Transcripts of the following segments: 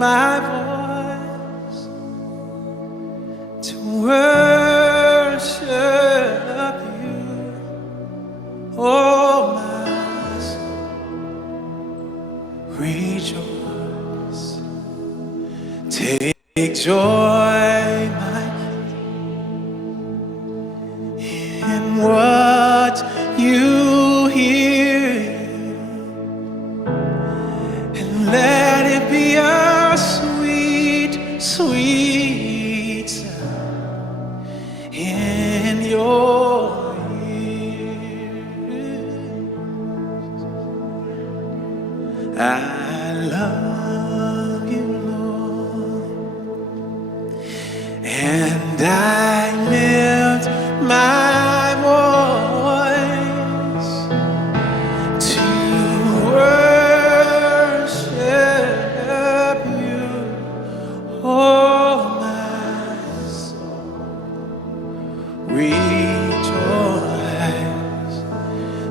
my voice to worship you, oh my soul, rejoice. Take joy, my King, in what you hear, and let it be a sweet, sweet sound in your ears. I love you, Lord, and I lift my voice to worship you, oh my soul, rejoice.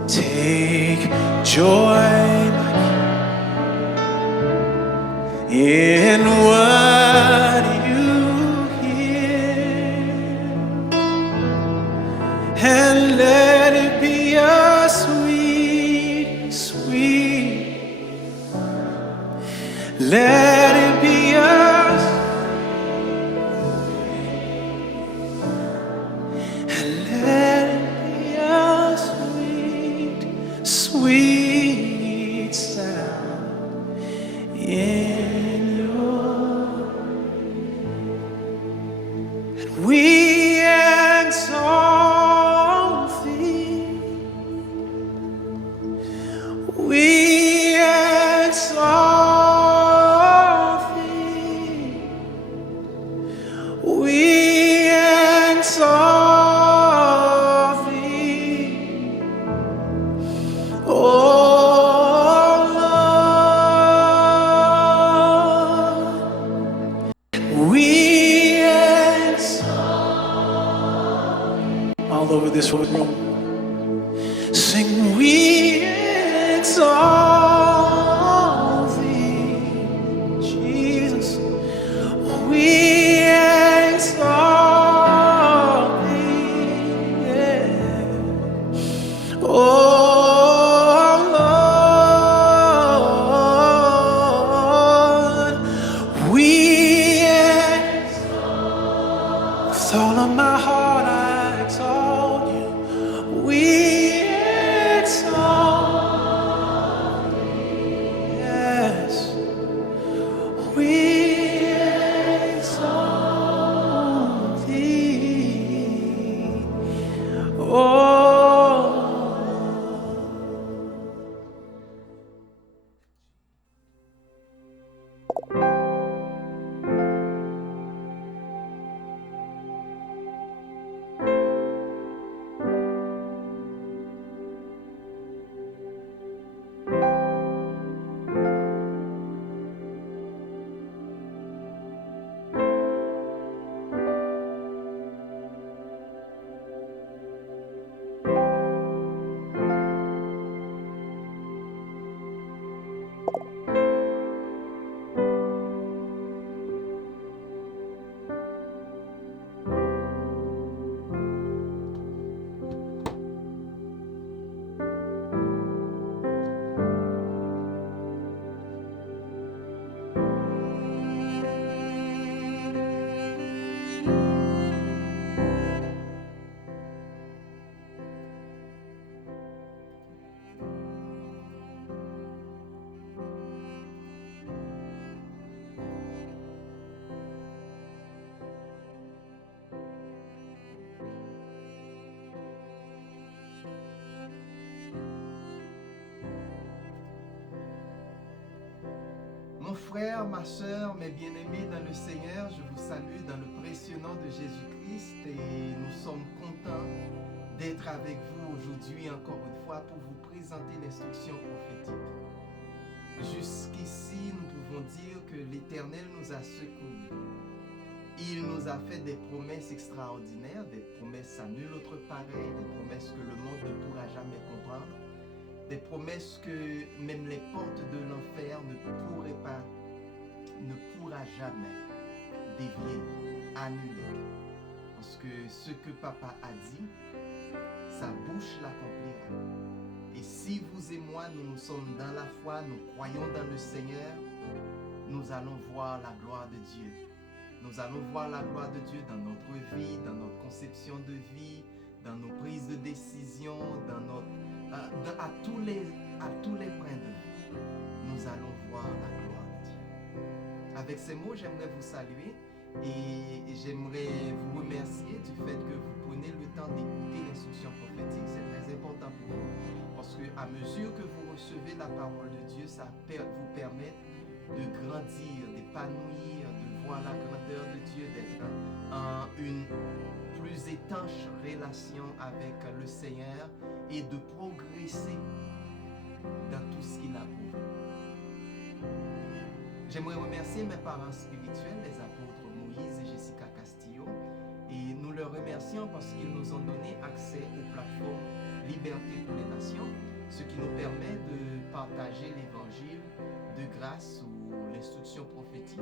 Take joy, my King, in what you hear, and let it be a sweet, sweet, let it be a, and let it be a sweet, sweet sound in your, and we exalt thee, we exalt thee, we exalt thee, oh Lord, we exalt, all over this room, sing, we exalt thee, Jesus, we exalt thee, yeah. Oh Lord, we exalt, with all of my heart I exalt you, we exalt, yes, we exalt thee, oh. Mon frère, ma sœur, mes bien-aimés dans le Seigneur, je vous salue dans le précieux nom de Jésus-Christ et nous sommes contents d'être avec vous aujourd'hui encore une fois pour vous présenter l'instruction prophétique. Jusqu'ici, nous pouvons dire que l'Éternel nous a secourus. Il nous a fait des promesses extraordinaires, des promesses à nul autre pareil, des promesses que le monde ne pourra jamais comprendre, des promesses que même les portes de l'enfer ne pourraient pas ne pourra jamais dévier, annuler. Parce que ce que papa a dit, sa bouche l'accomplira. Et si vous et moi, nous sommes dans la foi, nous croyons dans le Seigneur, nous allons voir la gloire de Dieu. Nous allons voir la gloire de Dieu dans notre vie, dans notre conception de vie, dans nos prises de décision, à tous les points de vue. Nous allons voir la gloire de Dieu. Avec ces mots, j'aimerais vous saluer et j'aimerais vous remercier du fait que vous prenez le temps d'écouter l'instruction prophétique. C'est très important pour vous parce qu'à mesure que vous recevez la parole de Dieu, ça vous permet de grandir, d'épanouir, de voir la grandeur de Dieu, d'être en une plus étanche relation avec le Seigneur et de progresser dans tout ce qu'il a pour vous. J'aimerais remercier mes parents spirituels, les apôtres Moïse et Jessica Castillo, et nous leur remercions parce qu'ils nous ont donné accès aux plateformes Liberté pour les Nations, ce qui nous permet de partager l'évangile de grâce ou l'instruction prophétique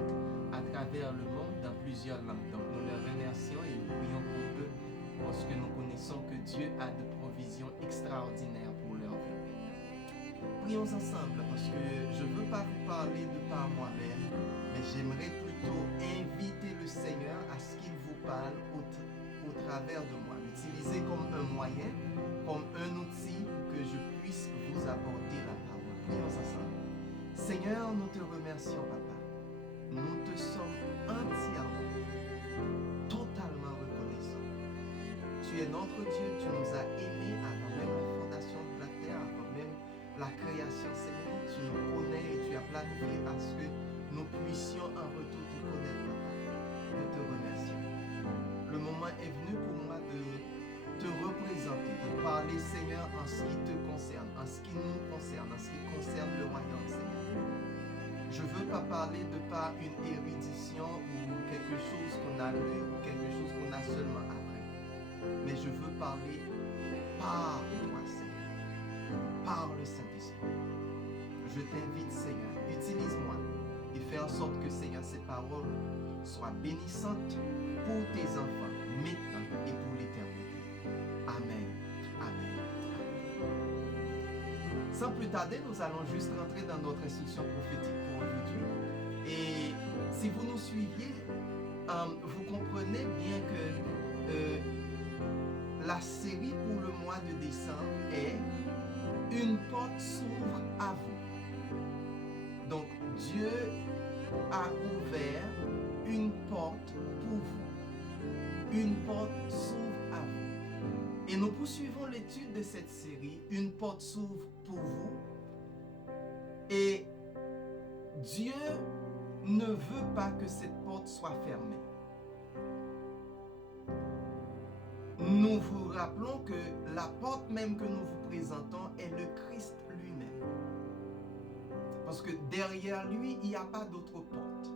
à travers le monde dans plusieurs langues. Donc nous leur remercions et nous prions pour eux parce que nous connaissons que Dieu a de provisions extraordinaires pour leur vie. Prions ensemble parce que je ne veux pas vous parler de par moi-même, mais j'aimerais plutôt inviter le Seigneur à ce qu'il vous parle au travers de moi. L'utiliser comme un moyen, comme un outil pour que je puisse vous apporter la parole. Prions ensemble. Seigneur, nous te remercions, Papa. Nous te sommes entièrement, totalement reconnaissants. Tu es notre Dieu, tu nous as aimés avant même la fondation de la terre, avant même la création, Seigneur. Tu nous connais et tu as planifié à ce que nous puissions en retour te connaître, Papa. Nous te remercions. Le moment est venu pour moi de te représenter, de parler, Seigneur, en ce qui te concerne, en ce qui nous concerne, en ce qui concerne le royaume, Seigneur. Je ne veux pas parler de par une érudition ou quelque chose qu'on a lu ou quelque chose qu'on a seulement appris. Mais je veux parler par toi, Seigneur, par le Saint-Esprit. Je t'invite, Seigneur, utilise-moi et fais en sorte que, Seigneur, ces paroles soient bénissantes pour tes enfants, maintenant et pour l'éternité. Amen. Amen. Sans plus tarder, nous allons juste rentrer dans notre instruction prophétique pour aujourd'hui. Et si vous nous suiviez, vous comprenez bien que la série pour le mois de décembre est « Une porte s'ouvre à vous ». Donc, Dieu a ouvert une porte pour vous. Une porte s'ouvre à vous. Et nous poursuivons l'étude de cette série, Une porte s'ouvre pour vous. Et Dieu ne veut pas que cette porte soit fermée. Nous vous rappelons que la porte même que nous vous présentons est le Christ lui-même. Parce que derrière lui, il n'y a pas d'autre porte.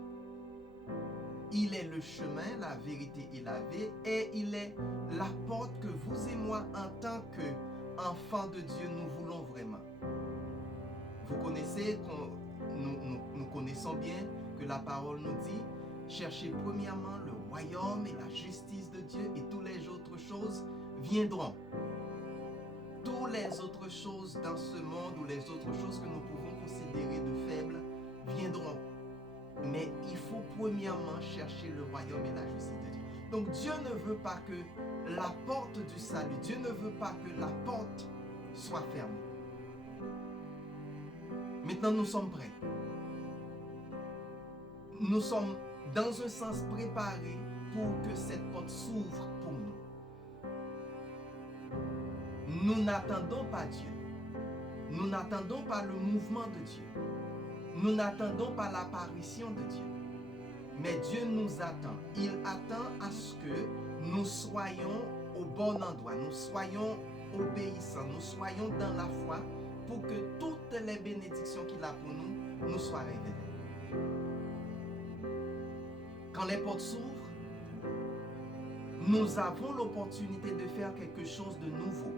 Il est le chemin, la vérité et la vie, et il est la porte que vous et moi, en tant qu'enfants de Dieu, nous voulons vraiment. Vous connaissez, nous connaissons bien que la parole nous dit, cherchez premièrement le royaume et la justice de Dieu, et toutes les autres choses viendront. Toutes les autres choses dans ce monde, ou les autres choses que nous pouvons considérer de faibles, viendront. Mais il faut premièrement chercher le royaume et la justice de Dieu. Donc Dieu ne veut pas que la porte du salut, Dieu ne veut pas que la porte soit fermée. Maintenant nous sommes prêts. Nous sommes dans un sens préparés pour que cette porte s'ouvre pour nous. Nous n'attendons pas Dieu. Nous n'attendons pas le mouvement de Dieu. Nous n'attendons pas l'apparition de Dieu. Mais Dieu nous attend. Il attend à ce que nous soyons au bon endroit, nous soyons obéissants, nous soyons dans la foi pour que toutes les bénédictions qu'il a pour nous soient révélées. Quand les portes s'ouvrent, nous avons l'opportunité de faire quelque chose de nouveau.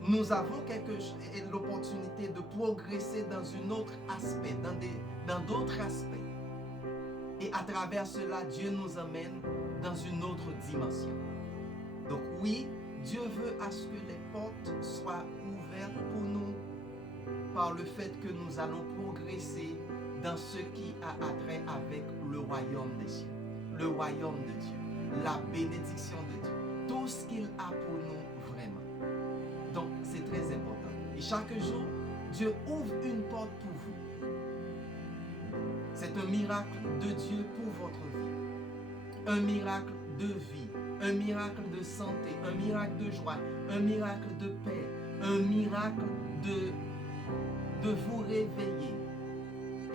Nous avons l'opportunité de progresser dans un autre aspect, dans d'autres aspects. Et à travers cela, Dieu nous emmène dans une autre dimension. Donc oui, Dieu veut à ce que les portes soient ouvertes pour nous par le fait que nous allons progresser dans ce qui a attrait avec le royaume des cieux, le royaume de Dieu, la bénédiction de Dieu, tout ce qu'il a pour nous vraiment. Donc c'est très important. Et chaque jour, Dieu ouvre une porte pour vous. C'est un miracle de Dieu pour votre vie. Un miracle de vie, un miracle de santé, un miracle de joie, un miracle de paix, un miracle de vous réveiller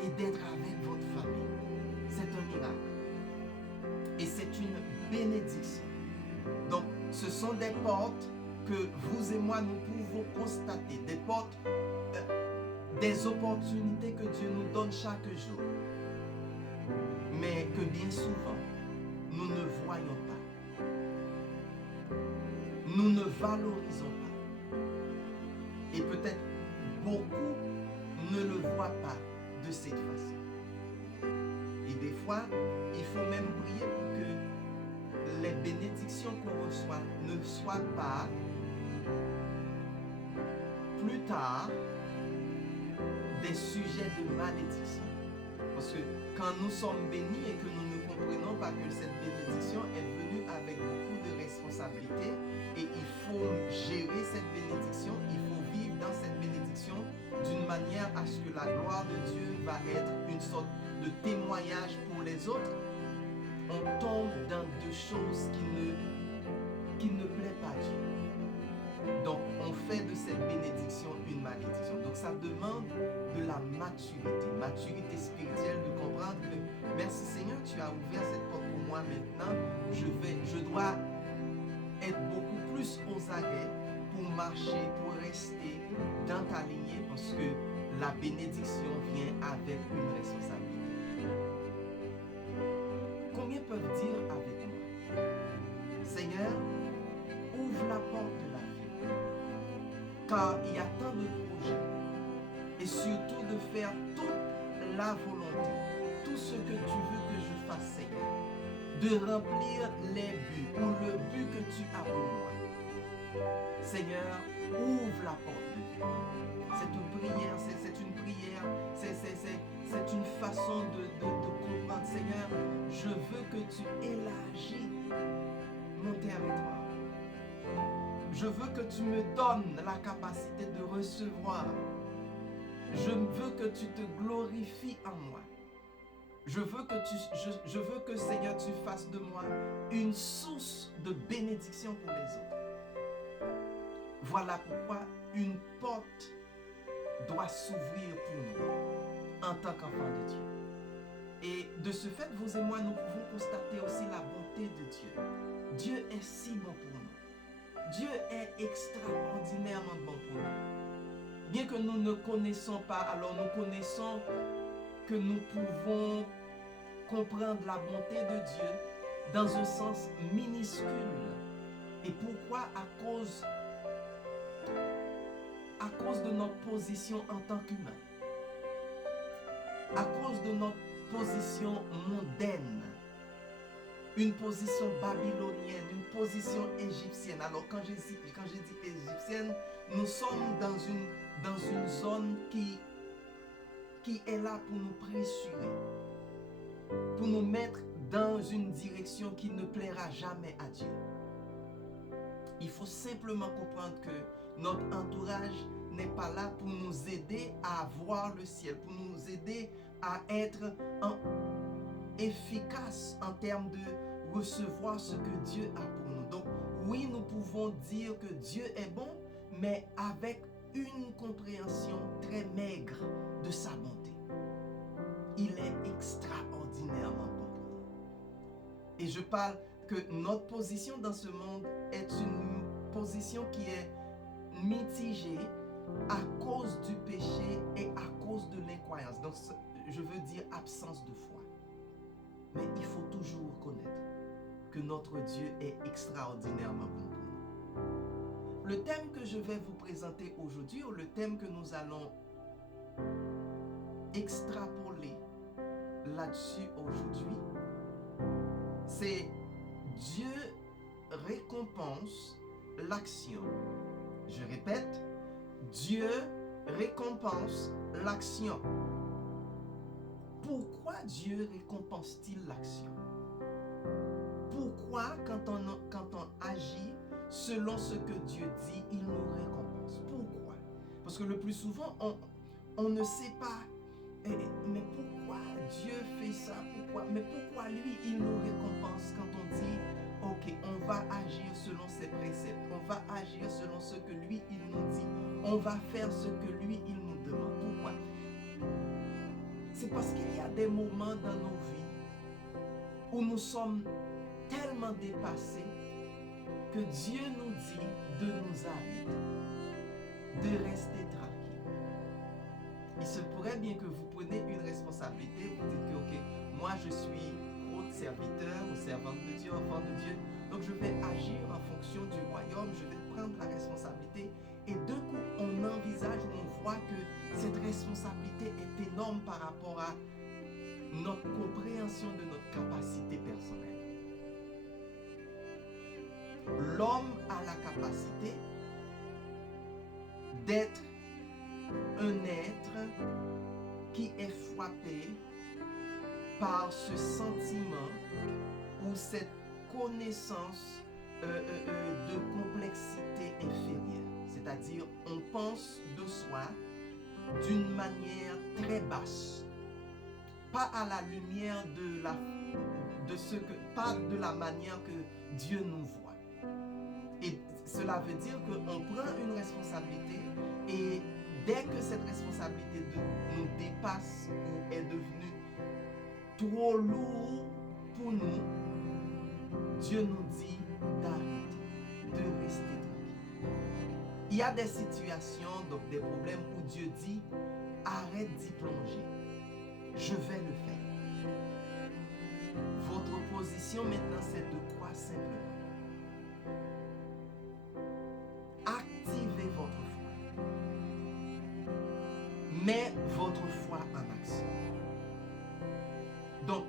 et d'être avec votre famille. C'est un miracle. Et c'est une bénédiction. Donc, ce sont des portes que vous et moi, nous pouvons constater. Des portes, des opportunités que Dieu nous donne chaque jour. Mais que bien souvent, nous ne voyons pas. Nous ne valorisons pas. Et peut-être beaucoup ne le voient pas de cette façon. Et des fois, il faut même prier pour que les bénédictions qu'on reçoit ne soient pas plus tard des sujets de malédiction. Parce que quand nous sommes bénis et que nous ne comprenons pas que cette bénédiction est venue avec beaucoup de responsabilités et il faut gérer cette bénédiction, il faut vivre dans cette bénédiction d'une manière à ce que la gloire de Dieu va être une sorte de témoignage pour les autres, on tombe dans deux choses qui ne plaît pas à Dieu. Donc, on fait de cette bénédiction une malédiction. Donc, ça demande de la maturité spirituelle, de comprendre que merci Seigneur, tu as ouvert cette porte pour moi maintenant. Je dois être beaucoup plus aux aguets pour marcher, pour rester dans ta lignée, parce que la bénédiction vient avec une responsabilité. Combien peuvent dire avec moi, Seigneur, ouvre la porte de la vie, car il y a tant de projets, et surtout de faire toute la volonté, tout ce que tu veux que je fasse, Seigneur, de remplir les buts, ou le but que tu as pour moi. Seigneur, ouvre la porte de vie. C'est une prière, c'est une façon de comprendre. Seigneur, je veux que tu élargis mon territoire. Je veux que tu me donnes la capacité de recevoir. Je veux que tu te glorifies en moi. Je veux que Seigneur, tu fasses de moi une source de bénédiction pour les autres. Voilà pourquoi une porte doit s'ouvrir pour nous en tant qu'enfants de Dieu. Et de ce fait, vous et moi, nous pouvons constater aussi la bonté de Dieu. Dieu est si bon pour nous. Dieu est extraordinairement bon pour nous. Bien que nous ne connaissons pas, alors nous connaissons que nous pouvons comprendre la bonté de Dieu dans un sens minuscule. Et pourquoi? À cause de notre position en tant qu'humain. À cause de notre position mondaine. Une position babylonienne, une position égyptienne. Alors quand je dis égyptienne, nous sommes dans une zone qui est là pour nous pressurer, pour nous mettre dans une direction qui ne plaira jamais à Dieu. Il faut simplement comprendre que notre entourage n'est pas là pour nous aider à voir le ciel, pour nous aider à être efficace en termes de recevoir ce que Dieu a pour nous. Donc oui, nous pouvons dire que Dieu est bon, mais avec une compréhension très maigre de sa bonté. Il est extraordinairement bon pour nous. Et je parle que notre position dans ce monde est une position qui est mitigée à cause du péché et à cause de l'incroyance. Donc, je veux dire absence de foi. Mais il faut toujours connaître que notre Dieu est extraordinairement bon pour nous. Le thème que je vais vous présenter aujourd'hui, ou le thème que nous allons extrapoler là-dessus aujourd'hui, c'est Dieu récompense l'action. Je répète, Dieu récompense l'action. Pourquoi Dieu récompense-t-il l'action? Pourquoi quand on agit selon ce que Dieu dit, il nous récompense? Pourquoi? Parce que le plus souvent, on ne sait pas, mais pourquoi Dieu fait ça? Mais pourquoi lui, il nous récompense quand on dit, ok, on va agir selon ses préceptes, on va agir selon ce que lui, il nous dit, on va faire ce que lui, il nous demande. Pourquoi? C'est parce qu'il y a des moments dans nos vies où nous sommes tellement dépassés que Dieu nous dit de nous arrêter, de rester tranquille. Il se pourrait bien que vous preniez une responsabilité, vous dites que ok, moi je suis serviteur ou servante de Dieu, enfant de Dieu, donc je vais agir en fonction du royaume, je vais prendre la responsabilité, et d'un coup on envisage ou on voit que cette responsabilité est énorme par rapport à notre compréhension de notre capacité personnelle. L'homme a la capacité d'être un être qui est frappé par ce sentiment ou cette connaissance de complexité inférieure. C'est-à-dire, on pense de soi d'une manière très basse, pas à la lumière pas de la manière que Dieu nous voit. Et cela veut dire qu'on prend une responsabilité et dès que cette responsabilité nous dépasse ou est devenue trop lourd pour nous, Dieu nous dit d'arrêter, de rester tranquille. Il y a des situations, donc des problèmes où Dieu dit arrête d'y plonger, je vais le faire. Votre position maintenant, c'est de croire simplement. Activez votre foi. Mets votre foi en action. Donc,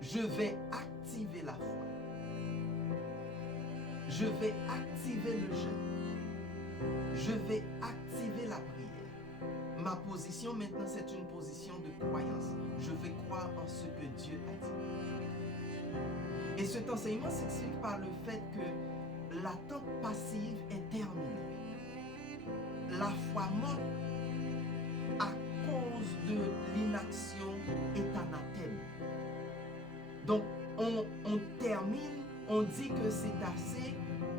je vais activer la foi. Je vais activer le jeûne. Je vais activer la prière. Ma position maintenant, c'est une position de croyance. Je vais croire en ce que Dieu a dit. Et cet enseignement s'explique par le fait que l'attente passive est terminée. La foi morte, à cause de l'inaction, est anathème. Donc, on termine, on dit que c'est assez,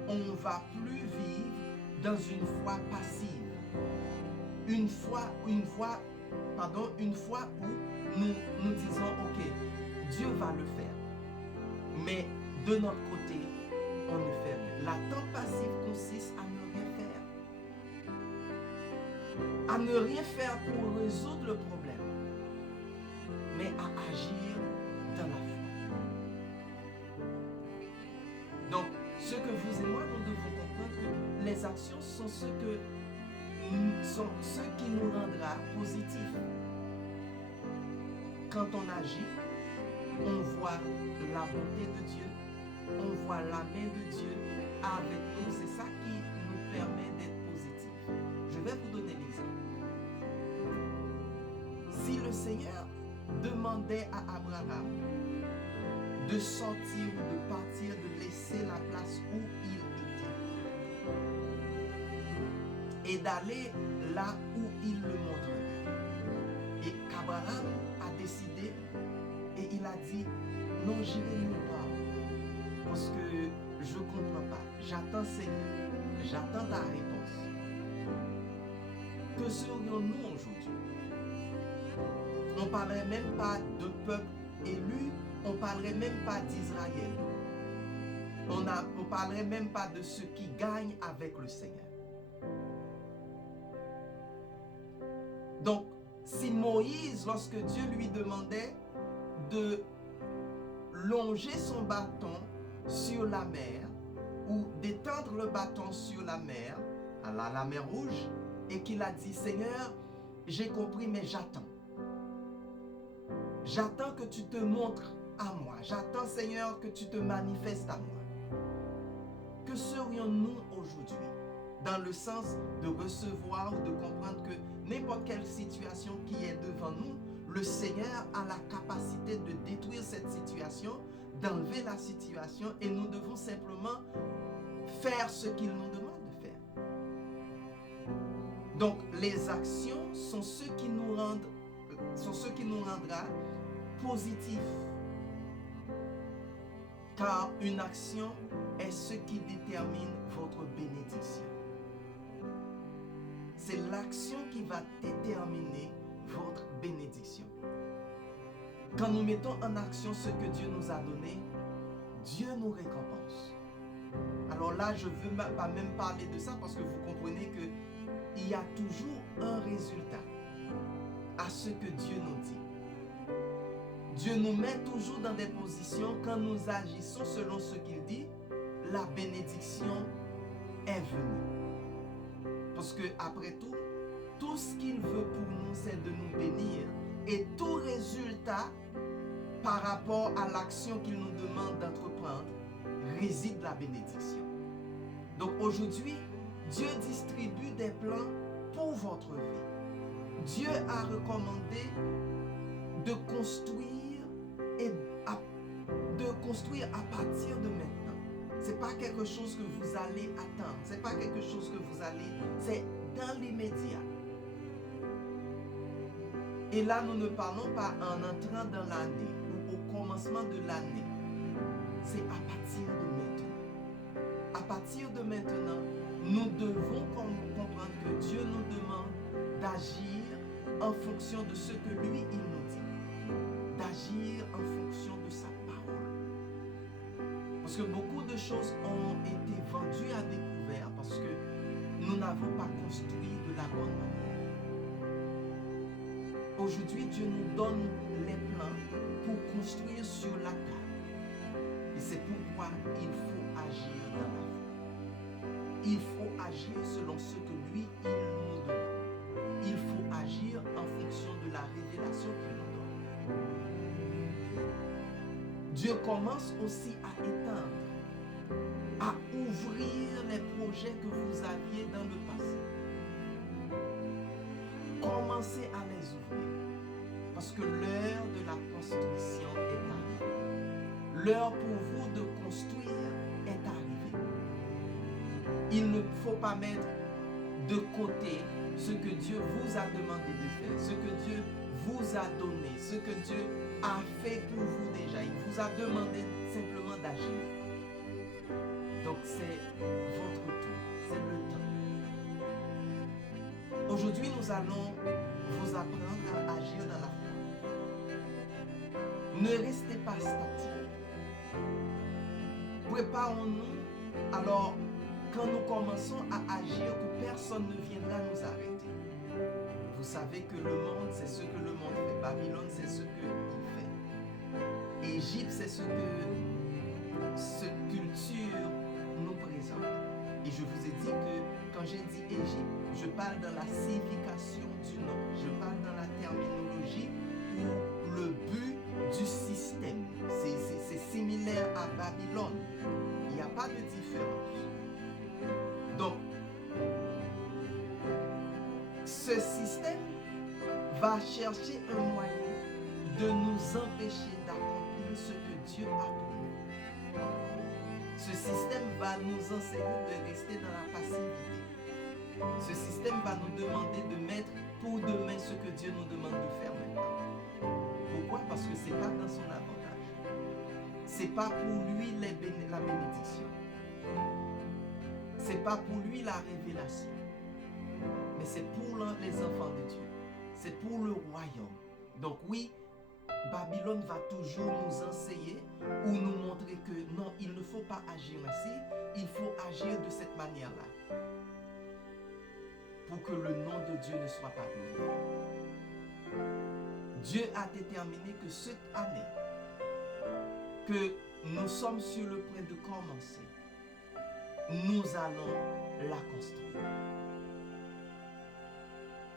on ne va plus vivre dans une foi passive. Une foi où nous disons, ok, Dieu va le faire. Mais de notre côté, on ne fait rien. L'attente passive consiste à ne rien faire. À ne rien faire pour résoudre le problème, mais à agir dans la foi. Donc, ce que vous et moi, nous devons comprendre que les actions sont ce qui nous rendra positifs. Quand on agit, on voit la bonté de Dieu, on voit la main de Dieu avec nous. C'est ça qui nous permet d'être positifs. Je vais vous donner l'exemple. Si le Seigneur demandait à Abraham de sortir ou de partir, de laisser la place où il était et d'aller là où il le montrerait, et qu'Abraham a décidé et il a dit non, j'irai nulle part parce que je ne comprends pas, j'attends Seigneur, j'attends ta réponse. Que serions-nous aujourd'hui? On ne parlerait même pas de peuple élu, on ne parlerait même pas d'Israël. On ne parlerait même pas de ceux qui gagnent avec le Seigneur. Donc, si Moïse, lorsque Dieu lui demandait de longer son bâton sur la mer, ou d'étendre le bâton sur la mer, à la mer Rouge, et qu'il a dit, Seigneur, j'ai compris, mais j'attends. J'attends que tu te montres à moi. J'attends, Seigneur, que tu te manifestes à moi. Que serions-nous aujourd'hui dans le sens de recevoir ou de comprendre que n'importe quelle situation qui est devant nous, le Seigneur a la capacité de détruire cette situation, d'enlever la situation, et nous devons simplement faire ce qu'il nous demande de faire. Donc les actions sont ce qui nous rendra positifs. Car une action est ce qui détermine votre bénédiction. C'est l'action qui va déterminer votre bénédiction. Quand nous mettons en action ce que Dieu nous a donné, Dieu nous récompense. Alors là, je ne veux pas même parler de ça parce que vous comprenez qu'il y a toujours un résultat à ce que Dieu nous dit. Dieu nous met toujours dans des positions, quand nous agissons selon ce qu'il dit, la bénédiction est venue. Parce que après tout ce qu'il veut pour nous, c'est de nous bénir. Et tout résultat par rapport à l'action qu'il nous demande d'entreprendre réside la bénédiction. Donc aujourd'hui, Dieu distribue des plans pour votre vie. Dieu a recommandé de construire à partir de maintenant. C'est pas quelque chose que vous allez attendre. C'est pas quelque chose que vous allez... C'est dans l'immédiat. Et là, nous ne parlons pas en entrant dans l'année ou au commencement de l'année. C'est à partir de maintenant. À partir de maintenant, nous devons comprendre que Dieu nous demande d'agir en fonction de ce que lui, il nous dit. D'agir en fonction de sa parole. Parce que beaucoup de choses ont été vendues à découvert parce que nous n'avons pas construit de la bonne manière. Aujourd'hui, Dieu nous donne les plans pour construire sur la table. Et c'est pourquoi il faut agir dans la foi. Il faut agir selon ce que lui, il nous demande. Il faut agir en fonction de la révélation qu'il nous donne. Dieu commence aussi à étendre, à ouvrir les projets que vous aviez dans le passé. Commencez à les ouvrir, parce que l'heure de la construction est arrivée. L'heure pour vous de construire est arrivée. Il ne faut pas mettre de côté ce que Dieu vous a demandé de faire, ce que Dieu vous a donné, ce que Dieu a fait pour vous déjà. Il vous a demandé simplement d'agir. Donc c'est votre tour, c'est le temps. Aujourd'hui, nous allons vous apprendre à agir dans la foi. Ne restez pas statique. Préparons-nous. Alors, quand nous commençons à agir, que personne ne viendra nous arrêter. Vous savez que le monde, c'est ce que le monde fait. Babylone, c'est ce qu'il fait. Égypte, c'est ce que cette culture nous présente. Et je vous ai dit que quand j'ai dit Égypte, je parle dans la signification du nom. Je parle dans la terminologie ou le but du système. C'est similaire à Babylone. Il n'y a pas de différence. Donc, ce système va chercher un moyen de nous empêcher d'accomplir ce que Dieu a pour nous. Ce système va nous enseigner de rester dans la passivité. Ce système va nous demander de mettre pour demain ce que Dieu nous demande de faire maintenant. Pourquoi? Parce que ce n'est pas dans son avantage. Ce n'est pas pour lui la bénédiction. Ce n'est pas pour lui la révélation. Mais c'est pour les enfants de Dieu. C'est pour le royaume. Donc oui, Babylone va toujours nous enseigner ou nous montrer que non, il ne faut pas agir ainsi, il faut agir de cette manière-là. Pour que le nom de Dieu ne soit pas glorifié. Dieu a déterminé que cette année, que nous sommes sur le point de commencer, nous allons la construire.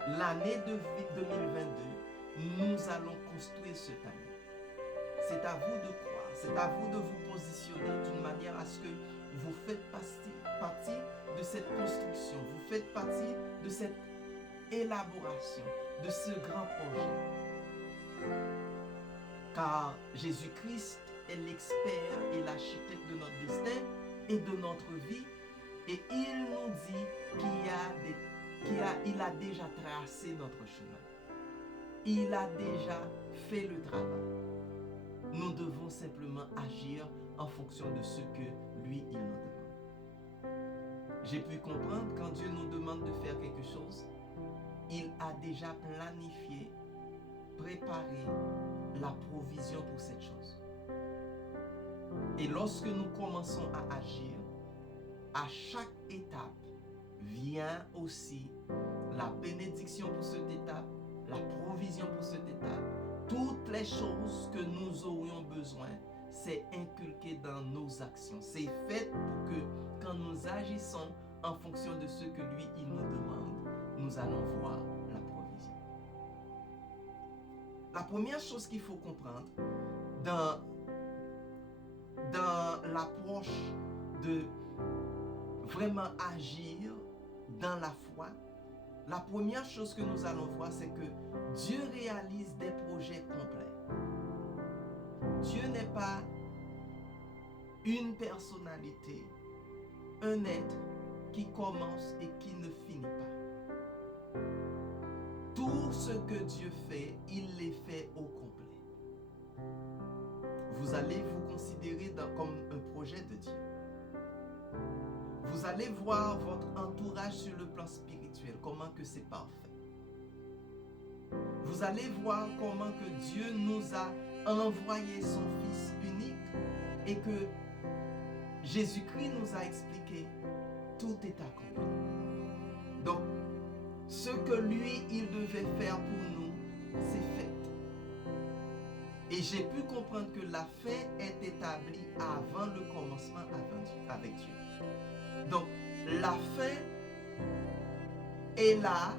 L'année de 2022 nous allons construire cette année. C'est à vous de croire, c'est à vous de vous positionner d'une manière à ce que vous faites partie de cette construction, vous faites partie de cette élaboration, de ce grand projet. Car Jésus-Christ est l'expert et l'architecte de notre destin et de notre vie, et il nous dit qu'il a déjà tracé notre chemin. Il a déjà fait le travail. Nous devons simplement agir en fonction de ce que lui, il nous demande. J'ai pu comprendre quand Dieu nous demande de faire quelque chose, il a déjà planifié, préparé la provision pour cette chose. Et lorsque nous commençons à agir, à chaque étape vient aussi la bénédiction pour cette étape, la provision pour cette étape. Toutes les choses que nous aurions besoin, c'est inculqué dans nos actions. C'est fait pour que quand nous agissons en fonction de ce que lui, il nous demande, nous allons voir la provision. La première chose qu'il faut comprendre dans l'approche de vraiment agir dans la foi, la première chose que nous allons voir, c'est que Dieu réalise des projets complets. Dieu n'est pas une personnalité, un être qui commence et qui ne finit pas. Tout ce que Dieu fait, il les fait au complet. Vous allez vous considérer comme un projet de Dieu. Vous allez voir votre entourage sur le plan spirituel, comment que c'est parfait. Vous allez voir comment que Dieu nous a envoyé son Fils unique et que Jésus-Christ nous a expliqué, tout est accompli. Donc, ce que lui, il devait faire pour nous, c'est fait. Et j'ai pu comprendre que la fin est établie avant le commencement avec Dieu. Donc, la fin est là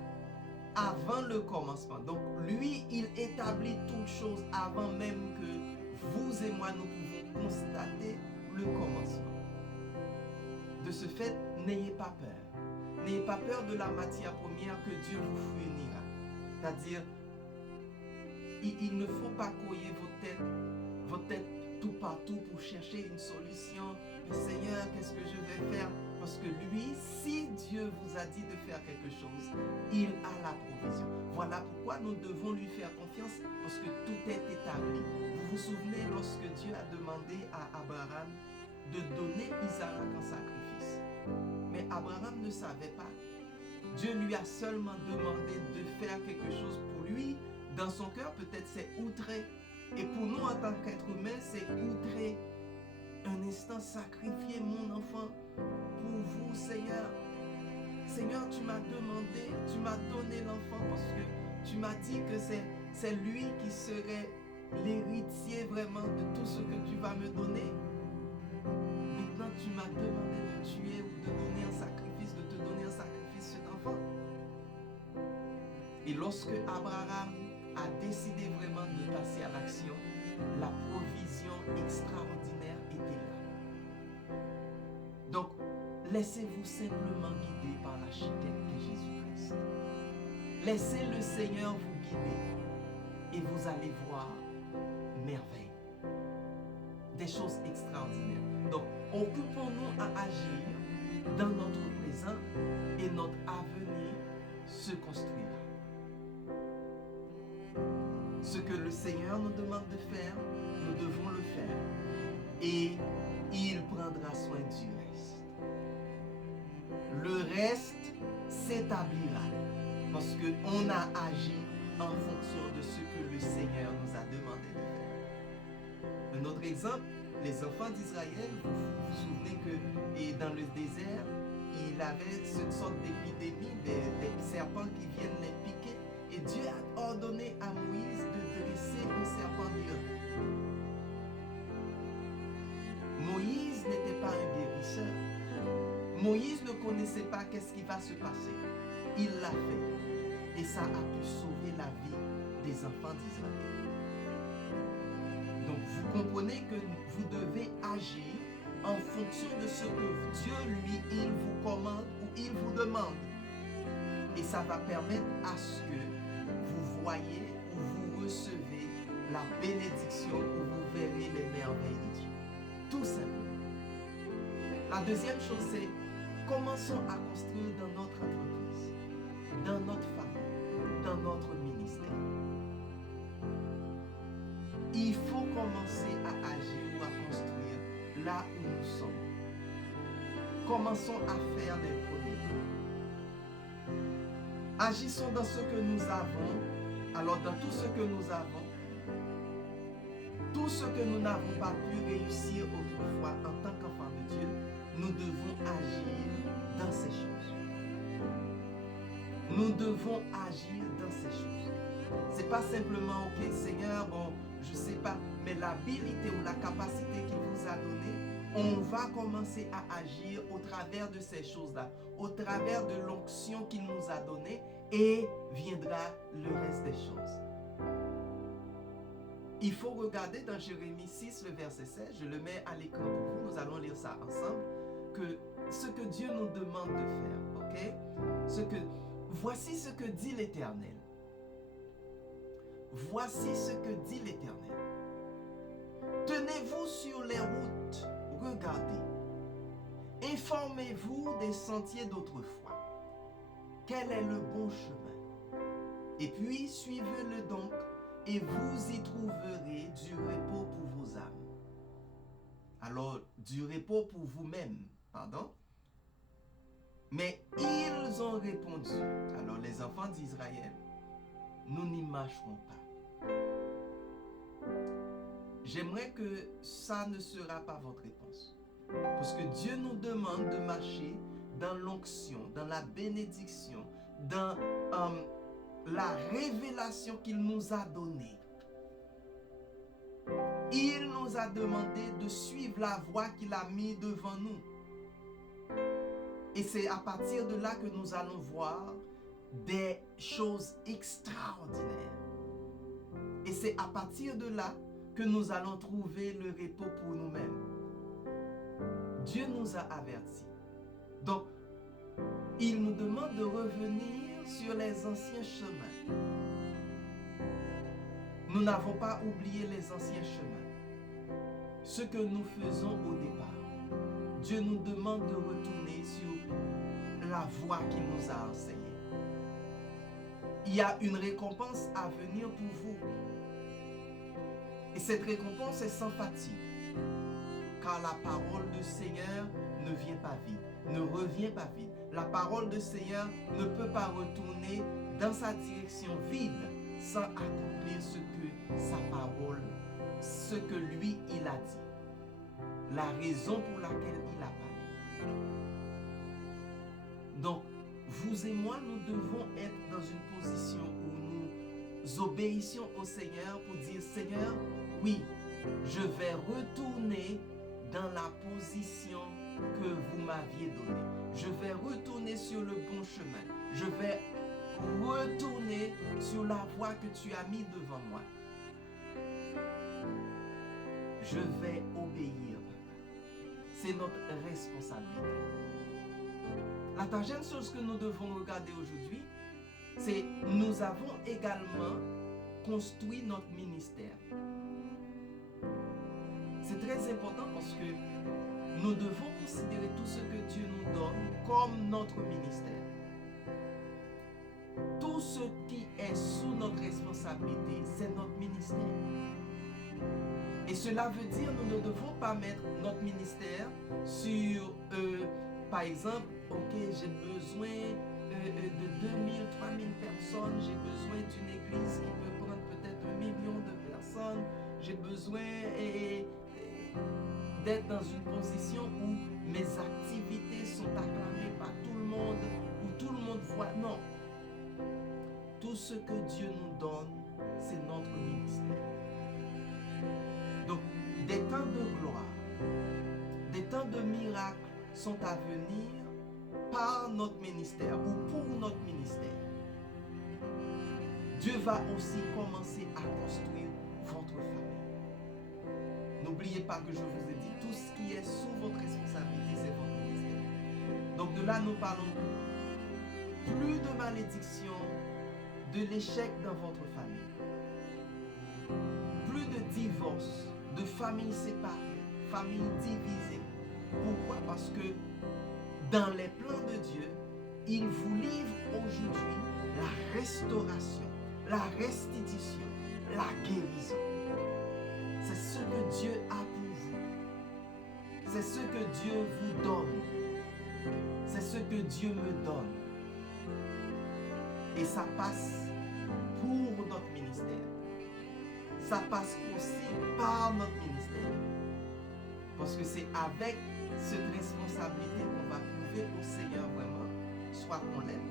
avant le commencement. Donc, lui, il établit toutes choses avant même que vous et moi, nous pouvons constater le commencement. De ce fait, n'ayez pas peur. N'ayez pas peur de la matière première que Dieu vous fournira. C'est-à-dire, il ne faut pas couiller vos têtes tout partout pour chercher une solution. Mais Seigneur, qu'est-ce que je vais faire? Parce que lui, si Dieu vous a dit de faire quelque chose, il a la provision. Voilà pourquoi nous devons lui faire confiance, parce que tout est établi. Vous vous souvenez lorsque Dieu a demandé à Abraham de donner Isaac en sacrifice. Mais Abraham ne savait pas. Dieu lui a seulement demandé de faire quelque chose pour lui. Dans son cœur, peut-être c'est outré. Et pour nous, en tant qu'être humain, c'est outré. Un instant, sacrifier mon enfant pour vous, Seigneur. Seigneur, tu m'as demandé, tu m'as donné l'enfant parce que tu m'as dit que c'est lui qui serait l'héritier vraiment de tout ce que tu vas me donner. Maintenant, tu m'as demandé de tuer ou de donner un sacrifice, de te donner un sacrifice cet enfant. Et lorsque Abraham a décidé vraiment de passer à l'action, la provision extraordinaire était là. Donc, laissez-vous simplement guider par l'architecte qui est Jésus-Christ. Laissez le Seigneur vous guider et vous allez voir merveille. Des choses extraordinaires. Donc, occupons-nous à agir dans notre présent et notre avenir se construira. Ce que le Seigneur nous demande de faire, nous devons le faire. Et il prendra soin du reste. Le reste s'établira parce qu'on a agi en fonction de ce que le Seigneur nous a demandé de faire. Un autre exemple, les enfants d'Israël, vous vous souvenez que dans le désert, il avait cette sorte d'épidémie, des serpents qui viennent les piquer. Et Dieu a ordonné à Moïse de dresser un serpent lion. Moïse n'était pas un guérisseur. Moïse ne connaissait pas qu'est-ce qui va se passer. Il l'a fait. Et ça a pu sauver la vie des enfants d'Israël. Donc vous comprenez que vous devez agir en fonction de ce que Dieu, lui, il vous commande ou il vous demande. Et ça va permettre à ce que vous voyez ou vous recevez la bénédiction ou vous verrez les merveilles de Dieu. Tout simplement. La deuxième chose, c'est commençons à construire dans notre entreprise, dans notre famille, dans notre ministère. Il faut commencer à agir ou à construire là où nous sommes. Commençons à faire des premiers pas. Agissons dans ce que nous avons. Alors dans tout ce que nous avons, tout ce que nous n'avons pas pu réussir autrefois en tant qu'enfants de Dieu, nous devons agir dans ces choses. Nous devons agir dans ces choses. C'est pas simplement, ok Seigneur, bon, je sais pas, mais l'habilité ou la capacité qu'il vous a donnée, on va commencer à agir au travers de ces choses-là, au travers de l'onction qu'il nous a donnée, et viendra le reste des choses. Il faut regarder dans Jérémie 6, le verset 16, je le mets à l'écran pour vous, nous allons lire ça ensemble, que ce que Dieu nous demande de faire, ok? Voici ce que dit l'Éternel. Voici ce que dit l'Éternel. Tenez-vous sur les routes, regardez. Informez-vous des sentiers d'autrefois. Quel est le bon chemin? Et puis suivez-le donc, et vous y trouverez du repos pour vos âmes. Alors, du repos pour vous-même, pardon. Mais ils ont répondu. Alors, les enfants d'Israël, nous n'y marcherons pas. J'aimerais que ça ne sera pas votre réponse. Parce que Dieu nous demande de marcher dans l'onction, dans la bénédiction, dans la révélation qu'il nous a donnée. Il nous a demandé de suivre la voie qu'il a mise devant nous. Et c'est à partir de là que nous allons voir des choses extraordinaires. Et c'est à partir de là que nous allons trouver le repos pour nous-mêmes. Dieu nous a avertis. Donc, il nous demande de revenir sur les anciens chemins. Nous n'avons pas oublié les anciens chemins. Ce que nous faisons au départ. Dieu nous demande de retourner sur la voie qu'il nous a enseignée. Il y a une récompense à venir pour vous. Et cette récompense est sans fatigue. Car la parole du Seigneur ne vient pas vide, ne revient pas vide. La parole du Seigneur ne peut pas retourner dans sa direction vide sans accomplir ce que sa parole, ce que lui, il a dit. La raison pour laquelle il a parlé. Donc, vous et moi, nous devons être dans une position où nous obéissions au Seigneur pour dire, Seigneur, oui, je vais retourner dans la position que vous m'aviez donnée. Je vais retourner sur le bon chemin. Je vais retourner sur la voie que tu as mise devant moi. Je vais obéir, papa. C'est notre responsabilité. La troisième chose que nous devons regarder aujourd'hui, c'est nous avons également construit notre ministère. C'est très important parce que nous devons considérer tout ce que Dieu nous donne comme notre ministère. Tout ce qui est sous notre responsabilité, c'est notre ministère. Et cela veut dire que nous ne devons pas mettre notre ministère sur, par exemple, ok, j'ai besoin de 2000, 3000 personnes, j'ai besoin d'une église qui peut prendre peut-être 1 million de personnes, j'ai besoin d'être dans une position où mes activités sont acclamées par tout le monde, où tout le monde voit. Non. Tout ce que Dieu nous donne, c'est notre ministère. Donc, des temps de gloire, des temps de miracles sont à venir par notre ministère ou pour notre ministère. Dieu va aussi commencer à construire votre famille. N'oubliez pas que je vous ai dit, tout ce qui est sous votre responsabilité, c'est votre ministère. Donc de là, nous parlons plus de malédiction, de l'échec dans votre famille. Plus de divorce, de familles séparées, familles divisées. Pourquoi? Parce que dans les plans de Dieu, il vous livre aujourd'hui la restauration, la restitution, la guérison. C'est ce que Dieu a pour vous. C'est ce que Dieu vous donne. C'est ce que Dieu me donne. Et ça passe pour notre ministère. Ça passe aussi par notre ministère. Parce que c'est avec cette responsabilité qu'on va prouver au Seigneur vraiment, soit qu'on l'aime,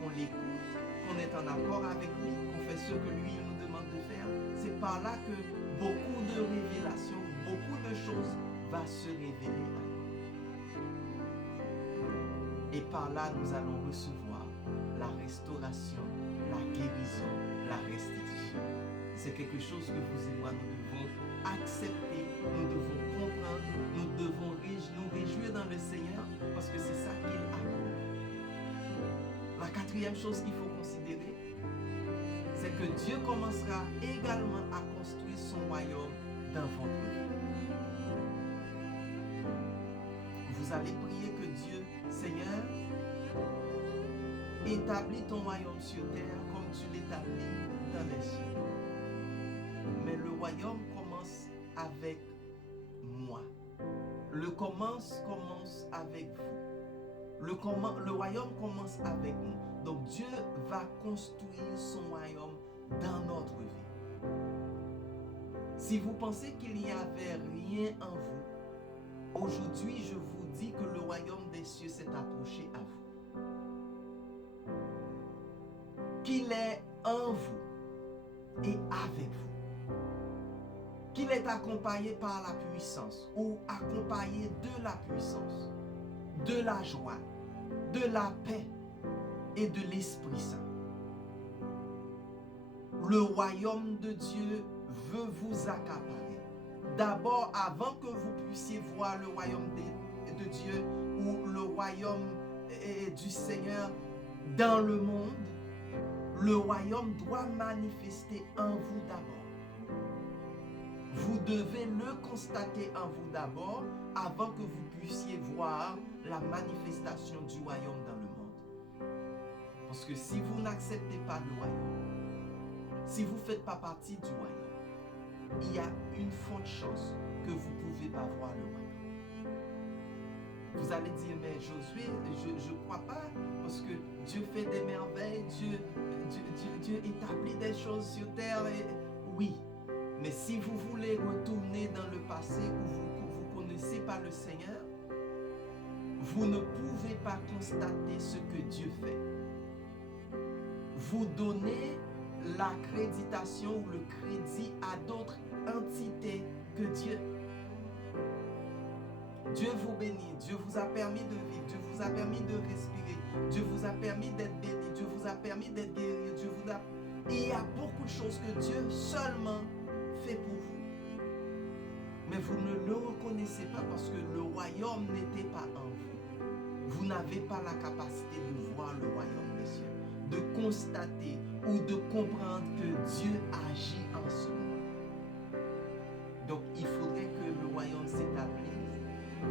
qu'on l'écoute, qu'on est en accord avec lui, qu'on fait ce que lui nous demande de faire. C'est par là que beaucoup de révélations, beaucoup de choses vont se révéler à nous. Et par là, nous allons recevoir la restauration, la guérison, la restitution. C'est quelque chose que vous et moi, nous devons accepter, nous devons comprendre, nous devons nous réjouir dans le Seigneur parce que c'est ça qu'il a. La quatrième chose qu'il faut considérer, c'est que Dieu commencera également à construire son royaume dans votre vie. Vous allez prier que Dieu, Seigneur, établis ton royaume sur terre comme tu l'établis dans les cieux. Mais le royaume commence avec moi. Le commence avec vous. Le royaume commence avec nous. Donc Dieu va construire son royaume dans notre vie. Si vous pensez qu'il n'y avait rien en vous, aujourd'hui je vous dis que le royaume des cieux s'est approché à vous. Qu'il est en vous et avec vous. Qu'il est accompagné par la puissance ou accompagné de la puissance, de la joie, de la paix et de l'Esprit Saint. Le royaume de Dieu veut vous accaparer. D'abord, avant que vous puissiez voir le royaume de Dieu ou le royaume du Seigneur dans le monde, le royaume doit manifester en vous d'abord. Vous devez le constater en vous d'abord avant que vous puissiez voir la manifestation du royaume dans le monde. Parce que si vous n'acceptez pas le royaume, si vous ne faites pas partie du royaume, il y a une forte chance que vous ne pouvez pas voir le royaume. Vous allez dire, mais Josué, je ne crois pas, parce que Dieu fait des merveilles, Dieu établit des choses sur terre. Oui, mais si vous voulez retourner dans le passé où vous ne connaissez pas le Seigneur, vous ne pouvez pas constater ce que Dieu fait. Vous donnez l'accréditation ou le crédit à d'autres entités que Dieu. Dieu vous bénit, Dieu vous a permis de vivre, Dieu vous a permis de respirer, Dieu vous a permis d'être béni, Dieu vous a permis d'être guéri, Et il y a beaucoup de choses que Dieu seulement fait pour vous. Mais vous ne le reconnaissez pas parce que le royaume n'était pas en vous. Vous n'avez pas la capacité de voir le royaume des cieux, de constater ou de comprendre que Dieu agit en ce moment. Donc il faudrait que le royaume s'établisse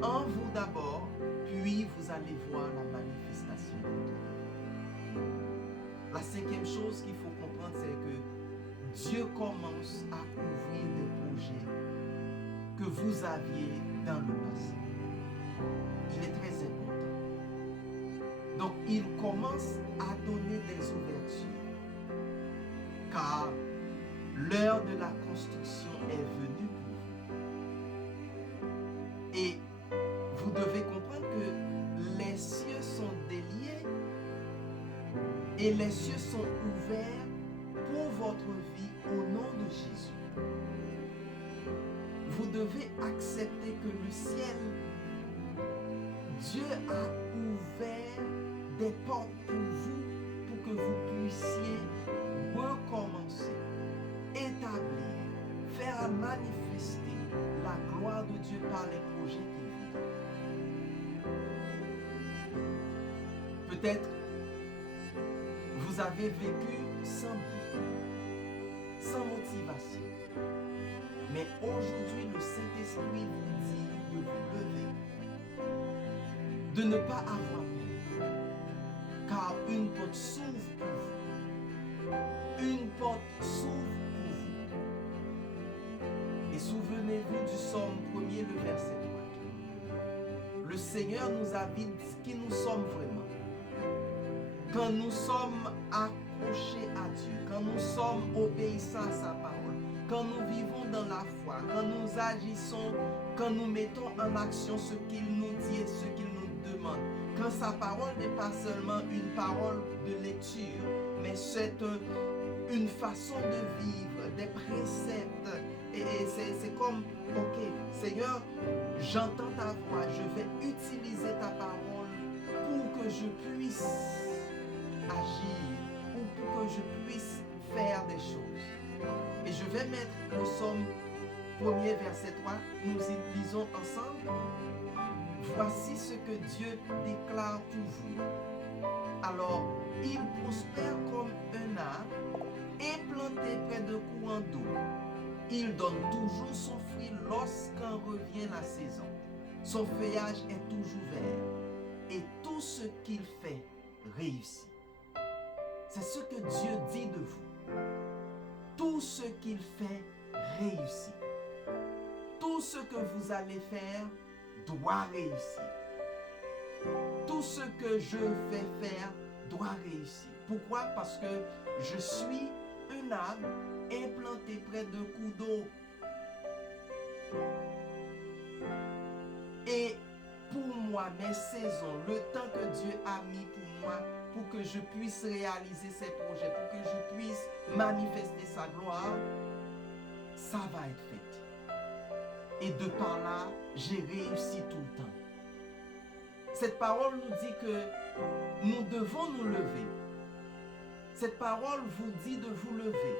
en vous d'abord, puis vous allez voir la manifestation de Dieu. La cinquième chose qu'il faut comprendre, c'est que Dieu commence à ouvrir des projets que vous aviez dans le passé. Il est très important. Donc, il commence à donner des ouvertures. Car l'heure de la construction est venue pour vous. Et vous devez comprendre que les cieux sont déliés et les cieux sont ouverts pour votre vie au nom de Jésus. Vous devez accepter que le ciel, Dieu a ouvert des portes pour vous, pour que vous puissiez recommencer, établir, faire manifester la gloire de Dieu par les projets qu'il vous donne. Peut-être vous avez vécu sans but, sans motivation. Mais aujourd'hui, le Saint-Esprit vous dit de vous lever, de ne pas avoir peur, car une porte s'ouvre pour vous. Une porte s'ouvre pour vous. Et souvenez-vous du psaume 1er, le verset 3. Le Seigneur nous a dit qui nous sommes vraiment. Quand nous sommes accrochés à Dieu, quand nous sommes obéissants à sa parole, quand nous vivons dans la foi, quand nous agissons, quand nous mettons en action ce qu'il nous dit et ce qu'il nous demande, quand sa parole n'est pas seulement une parole de lecture, mais c'est une façon de vivre, des préceptes. Et c'est comme, ok, Seigneur, j'entends ta voix, je vais utiliser ta parole pour que je puisse agir, ou pour que je puisse faire des choses. Et je vais mettre le psaume 1er, verset 3, nous y lisons ensemble. Voici ce que Dieu déclare pour vous. Alors, il prospère comme un arbre, et planté près de courants d'eau. Il donne toujours son fruit lorsqu'en revient la saison. Son feuillage est toujours vert, et tout ce qu'il fait réussit. C'est ce que Dieu dit de vous. Tout ce qu'il fait réussit. Tout ce que vous allez faire doit réussir. Tout ce que je vais faire doit réussir. Pourquoi? Parce que je suis un arbre implanté près de cours d'eau. Et pour moi, mes saisons, le temps que Dieu a mis pour moi, pour que je puisse réaliser ses projets, pour que je puisse manifester sa gloire, ça va être fait. Et de par là, j'ai réussi tout le temps. Cette parole nous dit que nous devons nous lever. Cette parole vous dit de vous lever.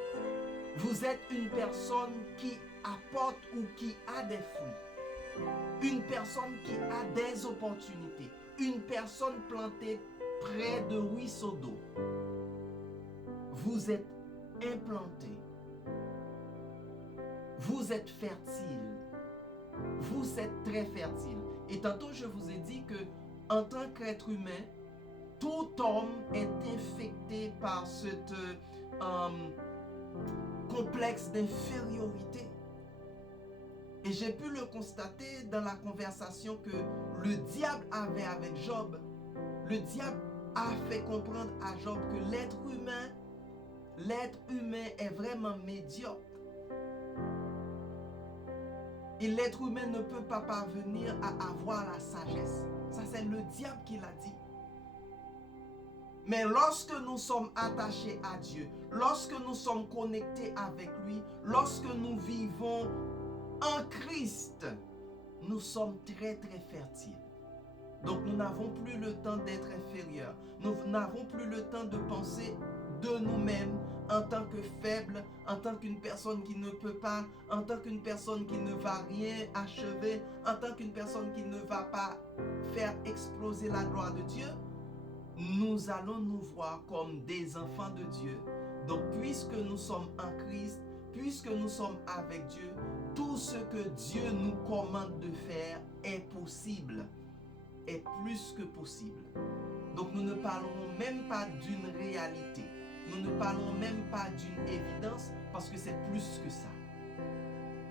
Vous êtes une personne qui apporte ou qui a des fruits. Une personne qui a des opportunités. Une personne plantée près de ruisseaux d'eau. Vous êtes implanté. Vous êtes fertile. Vous êtes très fertile. Et tantôt, je vous ai dit que en tant qu'être humain, tout homme est infecté par ce complexe d'infériorité. Et j'ai pu le constater dans la conversation que le diable avait avec Job. Le diable a fait comprendre à Job que l'être humain est vraiment médiocre. Et l'être humain ne peut pas parvenir à avoir la sagesse. Ça, c'est le diable qui l'a dit. Mais lorsque nous sommes attachés à Dieu, lorsque nous sommes connectés avec lui, lorsque nous vivons en Christ, nous sommes très très fertiles. Donc nous n'avons plus le temps d'être inférieurs. Nous n'avons plus le temps de penser de nous-mêmes en tant que faibles, en tant qu'une personne qui ne peut pas, en tant qu'une personne qui ne va rien achever, en tant qu'une personne qui ne va pas faire exploser la gloire de Dieu. Nous allons nous voir comme des enfants de Dieu. Donc puisque nous sommes en Christ, puisque nous sommes avec Dieu, tout ce que Dieu nous commande de faire est possible, est plus que possible. Donc nous ne parlons même pas d'une réalité. Nous ne parlons même pas d'une évidence parce que c'est plus que ça.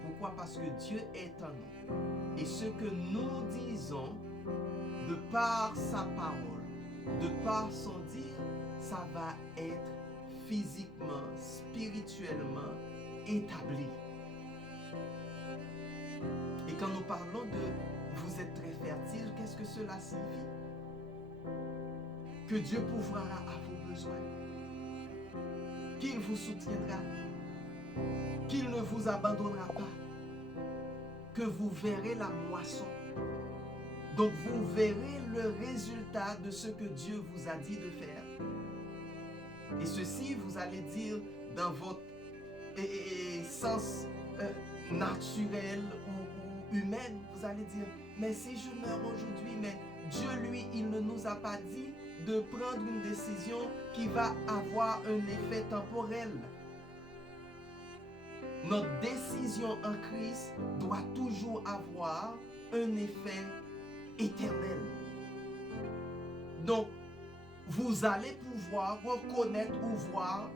Pourquoi? Parce que Dieu est en nous. Et ce que nous disons, de par sa parole, de par son dire, ça va être physiquement, spirituellement établi. Et quand nous parlons de vous êtes très fertile, qu'est-ce que cela signifie? Que Dieu pourvoira à vos besoins. Qu'il vous soutiendra, qu'il ne vous abandonnera pas, que vous verrez la moisson. Donc vous verrez le résultat de ce que Dieu vous a dit de faire. Et ceci, vous allez dire, dans votre sens naturel ou humain, vous allez dire, mais si je meurs aujourd'hui, mais Dieu, lui, il ne nous a pas dit de prendre une décision qui va avoir un effet temporel. Notre décision en Christ doit toujours avoir un effet éternel. Donc, vous allez pouvoir reconnaître ou voir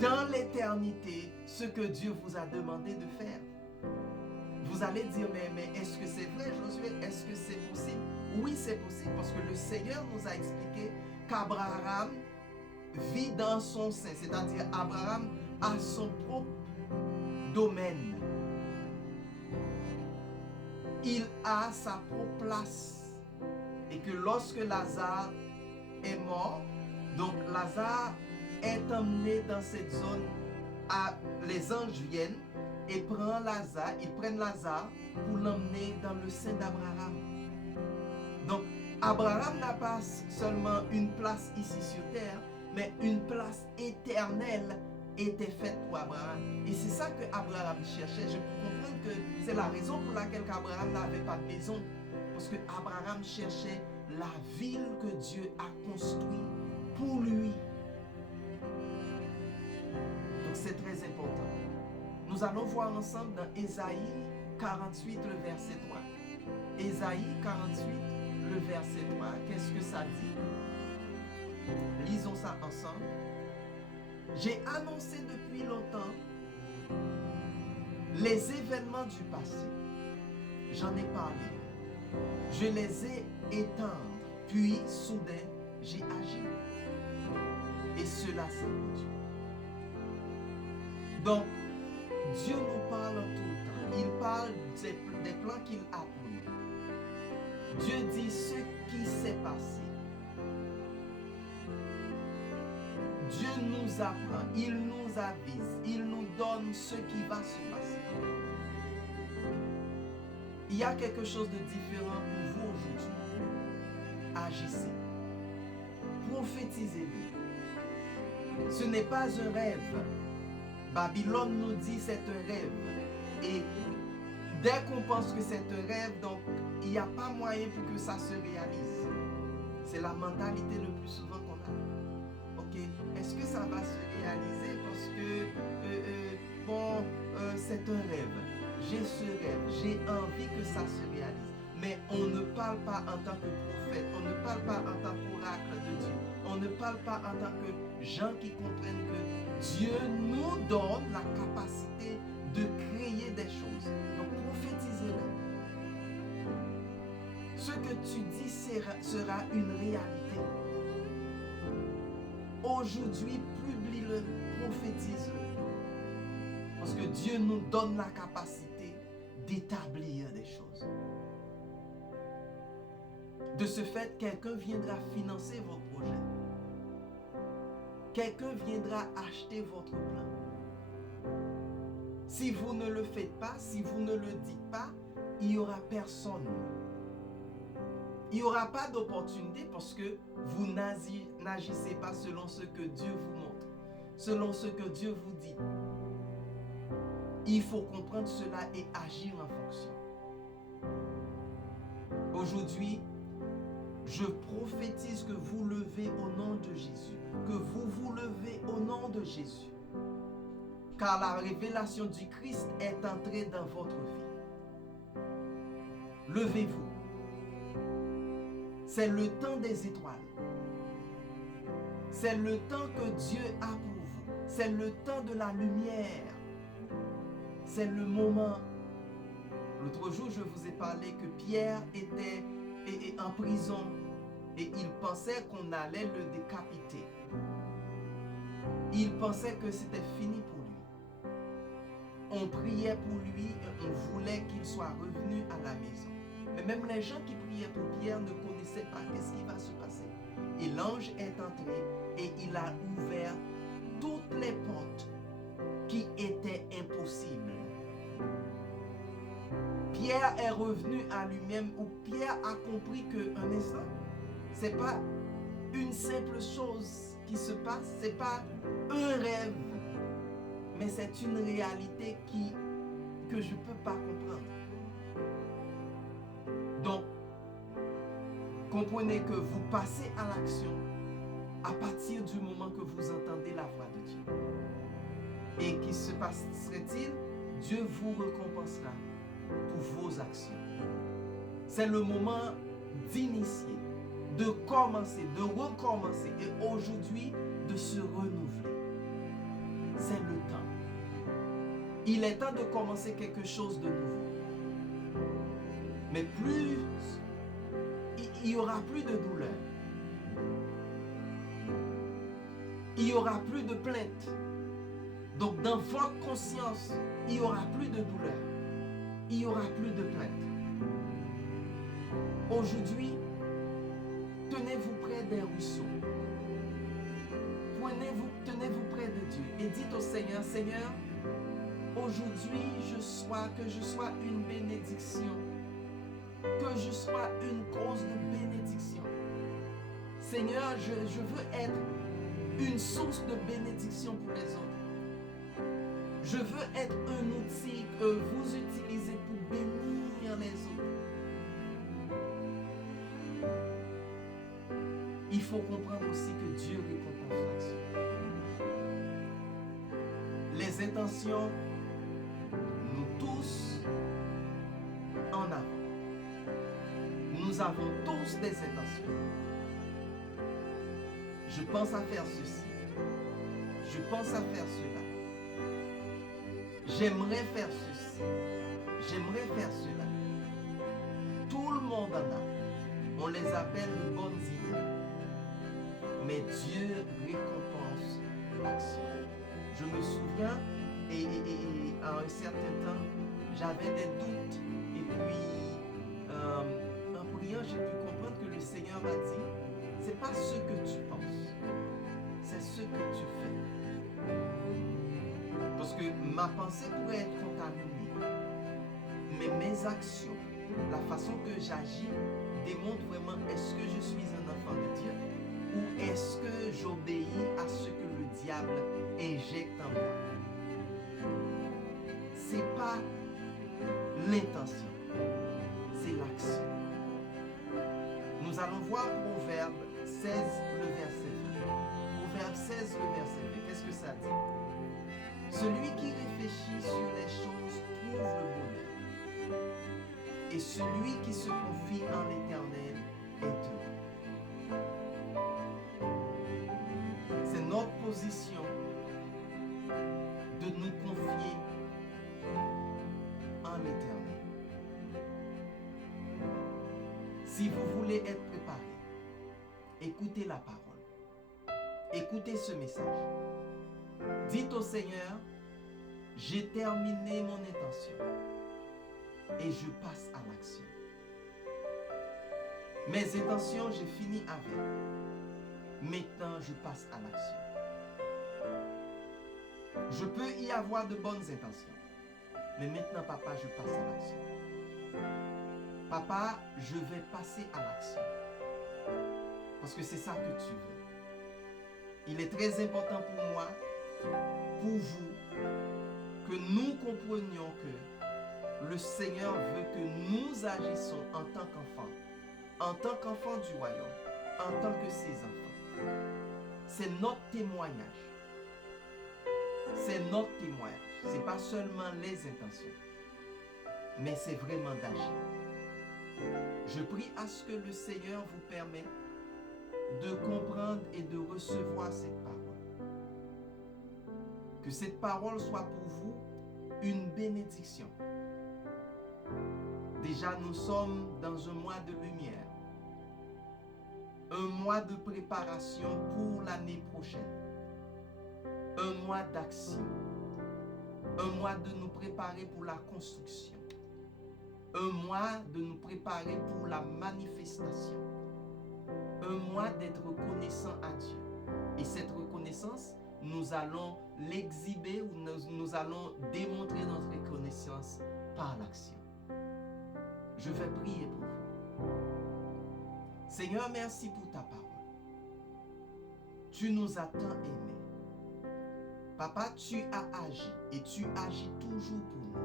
dans l'éternité ce que Dieu vous a demandé de faire. Vous allez dire, mais est-ce que c'est vrai, Josué? Est-ce que c'est possible? Oui, c'est possible parce que le Seigneur nous a expliqué qu'Abraham vit dans son sein, c'est-à-dire Abraham a son propre domaine. Il a sa propre place. Et que lorsque Lazare est mort, donc Lazare est emmené dans cette zone, les anges viennent et ils prennent Lazare pour l'emmener dans le sein d'Abraham. Donc Abraham n'a pas seulement une place ici sur terre, mais une place éternelle était faite pour Abraham. Et c'est ça que Abraham cherchait. Je peux comprendre que c'est la raison pour laquelle Abraham n'avait pas de maison. Parce que Abraham cherchait la ville que Dieu a construite pour lui. Donc c'est très important. Nous allons voir ensemble dans Ésaïe 48, le verset 3. Ésaïe 48, le verset 3. Qu'est-ce que ça dit? Lisons ça ensemble. J'ai annoncé depuis longtemps les événements du passé. J'en ai parlé. Je les ai éteints. Puis, soudain, j'ai agi. Et cela s'est produit. Donc, Dieu nous parle tout le temps. Il parle des plans qu'il a pour nous. Dieu dit ce qui s'est passé. Dieu nous apprend, il nous avise, il nous donne ce qui va se passer. Il y a quelque chose de différent pour vous aujourd'hui. Agissez. Prophétisez-le. Ce n'est pas un rêve. Babylone nous dit c'est un rêve. Et dès qu'on pense que c'est un rêve, donc il n'y a pas moyen pour que ça se réalise. C'est la mentalité le plus souvent qu'on a. Ok, est-ce que ça va se réaliser parce que c'est un rêve. J'ai ce rêve, j'ai envie que ça se réalise. Mais on ne parle pas en tant que prophète, on ne parle pas en tant qu'oracle de Dieu, on ne parle pas en tant que gens qui comprennent que Dieu nous donne la capacité de créer des choses. Donc prophétisez-le. Ce que tu dis sera une réalité. Aujourd'hui, publie-le, prophétise-le. Parce que Dieu nous donne la capacité d'établir des choses. De ce fait, quelqu'un viendra financer votre projet. Quelqu'un viendra acheter votre plan. Si vous ne le faites pas, si vous ne le dites pas, il n'y aura personne. Il n'y aura pas d'opportunité parce que vous n'agissez pas selon ce que Dieu vous montre, selon ce que Dieu vous dit. Il faut comprendre cela et agir en fonction. Aujourd'hui, je prophétise que vous levez au nom de Jésus, que vous vous levez au nom de Jésus, car la révélation du Christ est entrée dans votre vie. Levez-vous. C'est le temps des étoiles. C'est le temps que Dieu a pour vous. C'est le temps de la lumière. C'est le moment. L'autre jour, je vous ai parlé que Pierre était en prison et il pensait qu'on allait le décapiter. Il pensait que c'était fini pour lui. On priait pour lui et on voulait qu'il soit revenu à la maison. Mais même les gens qui priaient pour Pierre ne connaissaient pas qu'est-ce qui va se passer. Et l'ange est entré et il a ouvert toutes les portes qui étaient impossibles. Pierre est revenu à lui-même, ou Pierre a compris qu'un instant, c'est pas une simple chose qui se passe, c'est pas un rêve, mais c'est une réalité que je ne peux pas comprendre. Donc, comprenez que vous passez à l'action à partir du moment que vous entendez la voix de Dieu. Et qui se passerait-il? Dieu vous récompensera pour vos actions. C'est le moment d'initier, de commencer, de recommencer et aujourd'hui de se renouveler. C'est le temps. Il est temps de commencer quelque chose de nouveau. Mais plus, il n'y aura plus de douleur. Il n'y aura plus de plainte. Donc dans votre conscience, il n'y aura plus de douleur. Il n'y aura plus de plainte. Aujourd'hui, tenez-vous près des ruisseaux. Tenez-vous près de Dieu et dites au Seigneur, Seigneur, aujourd'hui que je sois une bénédiction, que je sois une cause de bénédiction. Seigneur, je veux être une source de bénédiction pour les autres. Je veux être un outil que vous utilisez pour bénir les autres. Il faut comprendre aussi que Dieu récompense l'action. Les intentions, nous tous en avons. Nous avons tous des intentions. Je pense à faire ceci. Je pense à faire cela. J'aimerais faire ceci. J'aimerais faire cela. Tout le monde en a. On les appelle de bonnes idées. Mais Dieu récompense l'action. Je me souviens, et à un certain temps, j'avais des doutes. Et puis, en priant, j'ai pu comprendre que le Seigneur m'a dit, c'est pas ce que tu penses, c'est ce que tu fais. Parce que ma pensée pourrait être contaminée, mais mes actions, la façon que j'agis, démontre vraiment est-ce que je suis un enfant de Dieu ou est-ce que j'obéis à ce que le diable injecte en moi. C'est pas l'intention, c'est l'action. Nous allons voir Proverbe 16, le verset 20. Proverbe 16, le verset 20. Qu'est-ce que ça dit? Celui qui réfléchit sur les choses trouve le bonheur. Et celui qui se confie en l'Éternel est heureux. C'est notre position de nous confier en l'Éternel. Si vous voulez être préparé, écoutez la parole. Écoutez ce message. Dites au Seigneur, j'ai terminé mon intention et je passe à l'action. Mes intentions, j'ai fini avec. Maintenant, je passe à l'action. Je peux y avoir de bonnes intentions. Mais maintenant, papa, je passe à l'action. Papa, je vais passer à l'action. Parce que c'est ça que tu veux. Il est très important pour moi, pour vous, que nous comprenions que le Seigneur veut que nous agissons en tant qu'enfants du royaume, en tant que ses enfants. C'est notre témoignage. C'est notre témoignage. Ce n'est pas seulement les intentions, mais c'est vraiment d'agir. Je prie à ce que le Seigneur vous permette de comprendre et de recevoir cette parole. Que cette parole soit pour vous une bénédiction. Déjà, nous sommes dans un mois de lumière, un mois de préparation pour l'année prochaine, un mois d'action, un mois de nous préparer pour la construction, un mois de nous préparer pour la manifestation, un mois d'être reconnaissant à Dieu. Et cette reconnaissance, nous allons l'exhiber ou nous allons démontrer notre reconnaissance par l'action. Je vais prier pour vous. Seigneur, merci pour ta parole. Tu nous as tant aimés. Papa, tu as agi et tu agis toujours pour nous.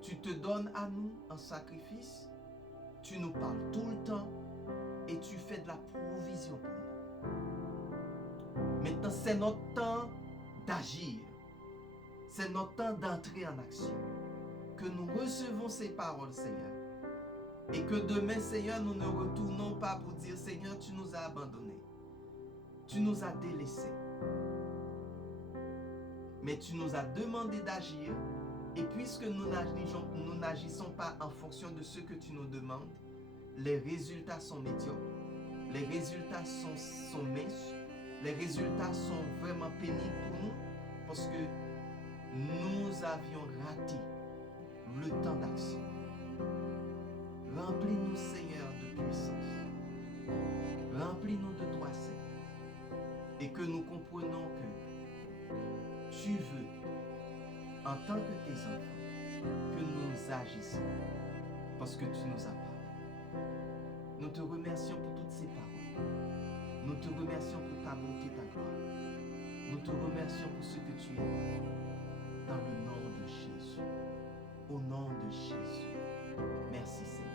Tu te donnes à nous en sacrifice, tu nous parles tout le temps et tu fais de la provision pour nous. Maintenant, c'est notre temps d'agir. C'est notre temps d'entrer en action. Que nous recevons ces paroles, Seigneur. Et que demain, Seigneur, nous ne retournons pas pour dire, Seigneur, tu nous as abandonnés. Tu nous as délaissés. Mais tu nous as demandé d'agir. Et puisque nous n'agissons pas en fonction de ce que tu nous demandes, les résultats sont médiocres. Les résultats sont minces. Les résultats sont vraiment pénibles pour nous parce que nous avions raté le temps d'action. Remplis-nous, Seigneur, de puissance. Remplis-nous de toi, Seigneur. Et que nous comprenons que tu veux, en tant que tes enfants, que nous agissions parce que tu nous as parlé. Nous te remercions pour toutes ces paroles. Nous te remercions pour ta bonté, ta gloire. Nous te remercions pour ce que tu es. Dans le nom de Jésus. Au nom de Jésus. Merci Seigneur.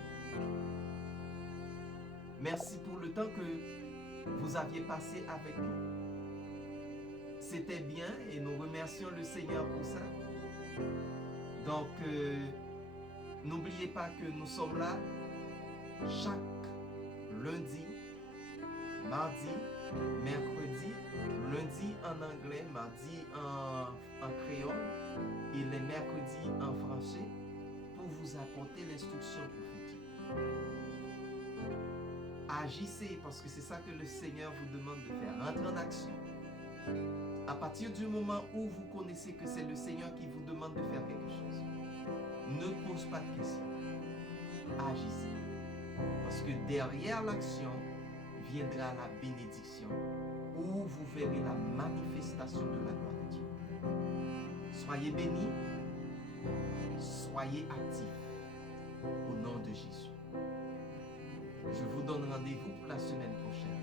Merci pour le temps que vous aviez passé avec nous. C'était bien et nous remercions le Seigneur pour ça. Donc, n'oubliez pas que nous sommes là chaque lundi, mardi, mercredi, lundi en anglais, mardi en créole et les mercredis en français pour vous apporter l'instruction prophétique. Agissez parce que c'est ça que le Seigneur vous demande de faire. Entrez en action. À partir du moment où vous connaissez que c'est le Seigneur qui vous demande de faire quelque chose, ne pose pas de questions. Agissez. Parce que derrière l'action viendra la bénédiction où vous verrez la manifestation de la gloire de Dieu. Soyez bénis, soyez actifs au nom de Jésus. Je vous donne rendez-vous pour la semaine prochaine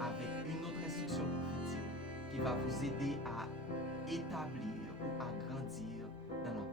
avec une autre instruction prophétique qui va vous aider à établir ou à grandir dans la